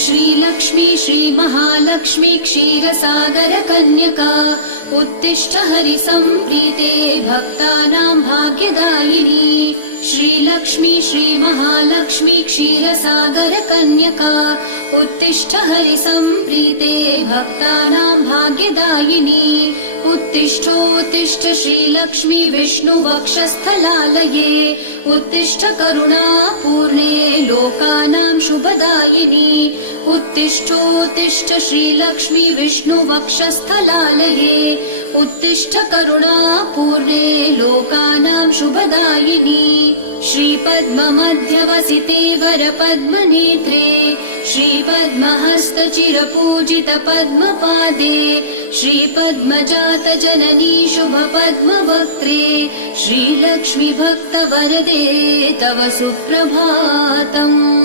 श्रीलक्ष्मी श्रीमहालक्ष्मी क्षीरसागर कन्यका उत्तिष्ठ हरिसम्प्रीते भक्तानां भाग्यदायिनी। श्रीलक्ष्मी श्रीमहालक्ष्मी क्षीरसागर कन्यका उत्तिष्ठ हरिसम्प्रीते भक्तानां भाग्यदायिनी। उत्तिष्ठोत्तिष्ठ श्रीलक्ष्मी विष्णुवक्षस्थलालये उत्तिष्ठ करुणापूर्णे लोकानां शुभदायिनी। उत्तिष्ठोत्तिष्ठ श्रीलक्ष्मी विष्णुवक्षस्थलालये उत्तिष्ठ करुणापूर्णे लोकानां शुभदायिनी। श्रीपद्ममध्यवसिते वरपद्मनेत्रे श्रीपद्महस्तचिरपूजित पद्मपादे श्रीपद्मजात जननी शुभपद्मवक्त्रे श्रीलक्ष्मी भक्तवरदे तव सुप्रभातम्।